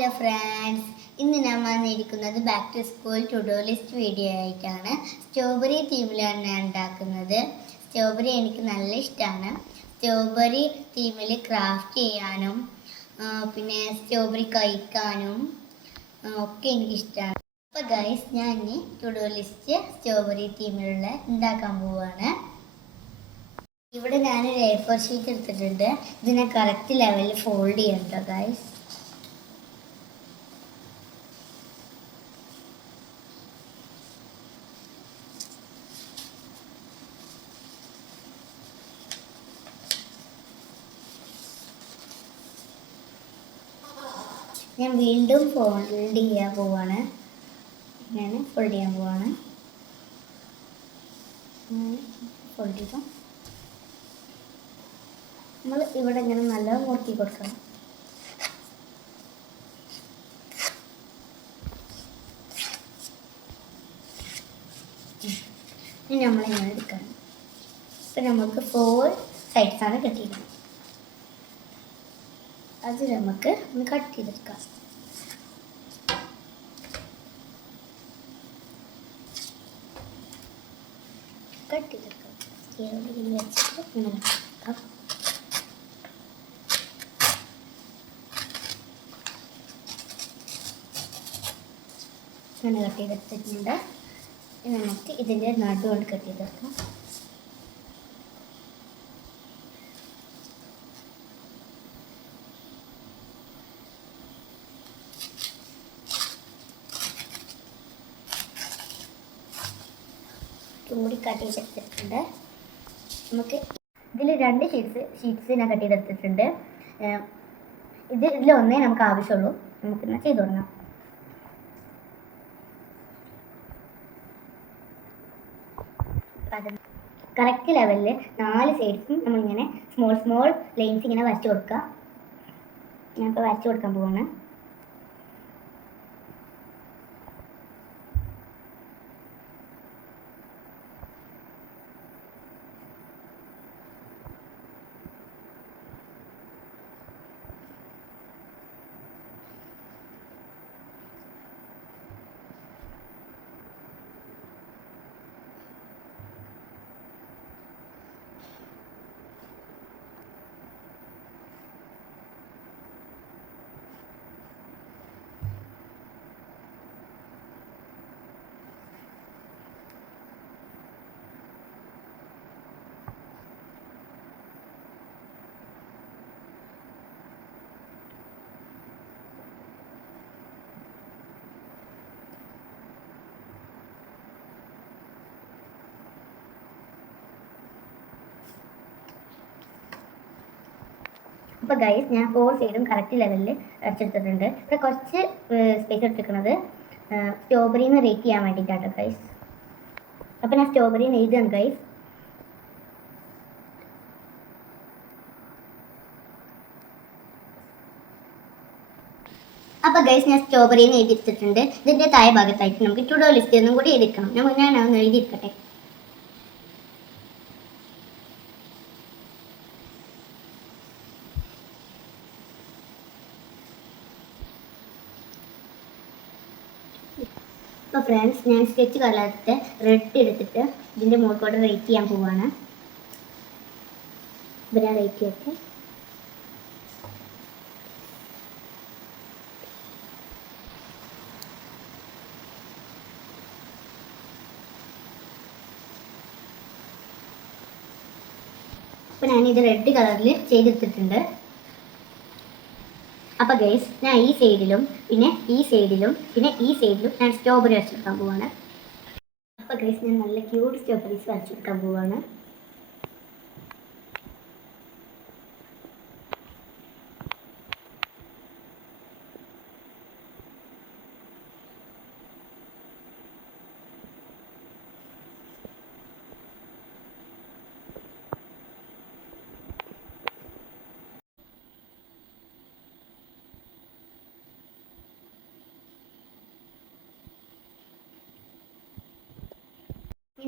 Hello friends, ഇന്ന് ഞാൻ വന്നിരിക്കുന്നത് back to school to do list video ആയിട്ടാണ്. സ്ട്രോബെറി തീമിലാണ് ഞാൻ ഉണ്ടാക്കുന്നത്. സ്ട്രോബെറി എനിക്ക് നല്ല ഇഷ്ടമാണ്. സ്ട്രോബെറി തീമിൽ ക്രാഫ്റ്റ് ചെയ്യാനും പിന്നെ സ്ട്രോബെറി കഴിക്കാനും ഒക്കെ എനിക്കിഷ്ടമാണ്. അപ്പോൾ ഗൈസ്, ഞാൻ ഇനി ടു ഡു ലിസ്റ്റ് സ്ട്രോബെറി തീമിലുള്ള ഉണ്ടാക്കാൻ പോവുകയാണ്. ഇവിടെ ഞാനൊരു A4 ഷീറ്റ് എടുത്തിട്ടുണ്ട്. ഇതിനെ കറക്റ്റ് ലെവലിൽ ഫോൾഡ് ചെയ്യണ്ടോ ഗൈസ്. ഞാൻ വീണ്ടും ഫോൾഡ് ചെയ്യാൻ പോവാണ്. ഞാൻ ഫോൾഡ് ചെയ്യാൻ പോവാണ്. ഫോൾഡ് ചെയ്തു. നമ്മൾ ഇവിടെ ഇങ്ങനെ നല്ല മുറുക്കി കൊടുക്കണം. ഇനി നമ്മളിങ്ങനെ എടുക്കണം. ഇപ്പം നമുക്ക് 4 സൈഡ്സാണ് കിട്ടിയത്. അത് നമുക്ക് ഒന്ന് കട്ട് ചെയ്തെടുക്കാം. ഇതിൽ വെച്ചിട്ട് ഇങ്ങനെ വെക്കാം. ഇങ്ങനെ കട്ട് ചെയ്തെടുത്തിട്ടുണ്ട്. ഇനി നമുക്ക് ഇതിൻ്റെ നടുകൊണ്ട് കട്ട് ചെയ്തെടുക്കാം. കൂടി കട്ട് ചെയ്തെടുത്തിട്ടുണ്ട്. നമുക്ക് ഇതിൽ 2 ഷീറ്റ്സ് ഞാൻ കട്ട് ചെയ്തെടുത്തിട്ടുണ്ട്. ഇതിലൊന്നേ നമുക്ക് ആവശ്യമുള്ളൂ. നമുക്കിന്ന് ചെയ്ത് തുടങ്ങാം. കറക്റ്റ് ലെവലിൽ 4 സൈഡ്സും നമ്മളിങ്ങനെ സ്മോൾ ലൈൻസ് ഇങ്ങനെ വരച്ച് കൊടുക്കുക. ഞാനിപ്പോൾ വരച്ച് കൊടുക്കാൻ പോവാണ്. അപ്പോൾ ഗൈസ്, ഞാൻ 4 സൈഡും കറക്റ്റ് ലെവലിൽ വരച്ചെടുത്തിട്ടുണ്ട്. ഇവിടെ കുറച്ച് സ്പേസ് എടുത്തിരിക്കുന്നത് സ്ട്രോബെറിന്ന് റേറ്റ് ചെയ്യാൻ വേണ്ടിയിട്ടാണ് ഗൈസ്. അപ്പോൾ ഞാൻ സ്ട്രോബെറിന്ന് എഴുതുകയാണ് ഗൈസ്. അപ്പോൾ ഗൈസ്, ഞാൻ സ്ട്രോബെറിന്ന് എഴുതിയിട്ടുണ്ട്. ഇതിൻ്റെ താഴെ ഭാഗത്തായിട്ട് നമുക്ക് ടു ഡു ലിസ്റ്റ് ഒന്നും കൂടി എഴുതിക്കണം. ഞാൻ ഒന്ന് എഴുതിയിരിക്കട്ടെ. അപ്പോൾ ഫ്രണ്ട്സ്, ഞാൻ സ്കെച്ച് കളറിട്ട് റെഡ് എടുത്തിട്ട് ഇതിൻ്റെ മുകളിൽ റേറ്റ് ചെയ്യാൻ പോവാണ്. ഇപ്പോൾ ഞാൻ റേറ്റ് ചെയ്യട്ടെ. അപ്പോൾ ഞാനിത് റെഡ് കളറിൽ ചെയ്തെടുത്തിട്ടുണ്ട്. അപ്പോൾ ഗൈസ്, ഞാൻ ഈ സൈഡിലും പിന്നെ ഈ സൈഡിലും പിന്നെ ഈ സൈഡിലും ഞാൻ സ്ട്രോബെറി വരച്ചെടുക്കാൻ പോവാണ്. അപ്പോൾ ഗൈസ്, ഞാൻ നല്ല ക്യൂട്ട് സ്ട്രോബെറീസ് വരച്ചെടുക്കാൻ പോവാണ്.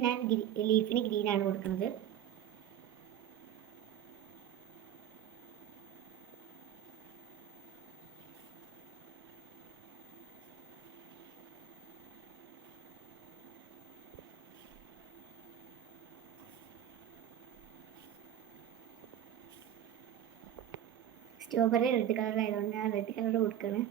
ഞാൻ ലീഫിന് ഗ്രീനാണ് കൊടുക്കുന്നത്. സ്ട്രോബെറി റെഡ് കളർ ആയതുകൊണ്ട് ഞാൻ റെഡ് കളർ കൊടുക്കണം.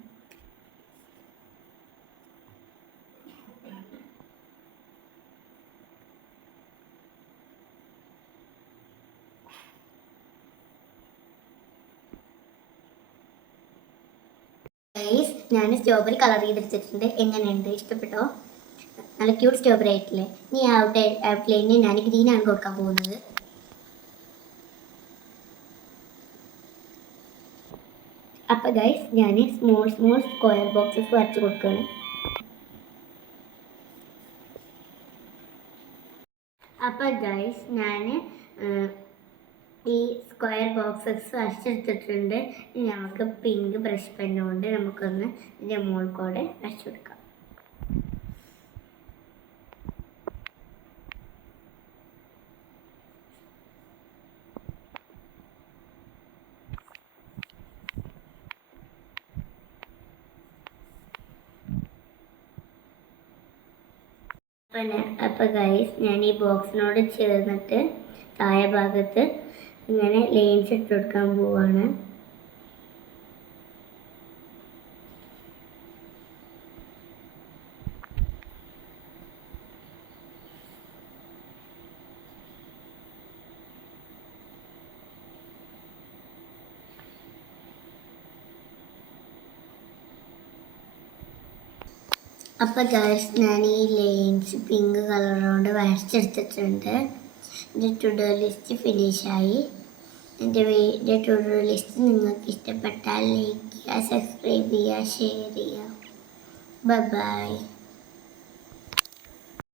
ഞാൻ സ്ട്രോബെറി കളർ ചെയ്തെടുത്തിട്ടുണ്ട്. എങ്ങനെയുണ്ട്, ഇഷ്ടപ്പെട്ടോ? നല്ല ക്യൂട്ട് സ്ട്രോബെറി ആയിട്ടില്ലേ? ഇനി ഔട്ട്ലൈനിന് ഞാൻ ഗ്രീനാണ് കൊടുക്കാൻ പോകുന്നത്. അപ്പോൾ ഗൈസ് ഞാൻ സ്മോൾ സ്ക്വയർ ബോക്സസ് വരച്ച് കൊടുക്കുകയാണ്. അപ്പോൾ ഗൈസ് ഞാൻ ഈ സ്ക്വയർ ബോക്സസ് വരച്ചെടുത്തിട്ടുണ്ട്. ഇനി നമുക്ക് പിങ്ക് ബ്രഷ് പെൻ കൊണ്ട് നമുക്കൊന്ന് ഇതിൻ്റെ മുകളിൽ കൂടെ വരച്ചു കൊടുക്കാം. അപ്പോൾ ഗൈസ് ഞാൻ ഈ ബോക്സിനോട് ചേർന്നിട്ട് താഴെ ഭാഗത്ത് ഇങ്ങനെ ലൈൻസ് ഇട്ട് കൊടുക്കാൻ പോവാണ്. അപ്പോൾ ഗൈസ് ഞാൻ ഈ ലൈൻസ് പിങ്ക് കളർ കൊണ്ട് വരച്ചെടുത്തിട്ടുണ്ട്. എൻ്റെ ടു ഡു ലിസ്റ്റ് ഫിനിഷായി. എൻ്റെ ടു ഡു ലിസ്റ്റ് നിങ്ങൾക്ക് ഇഷ്ടപ്പെട്ടാൽ ലൈക്ക് ചെയ്യുക, സബ്സ്ക്രൈബ് ചെയ്യുക, ഷെയർ ചെയ്യുക. ബൈ.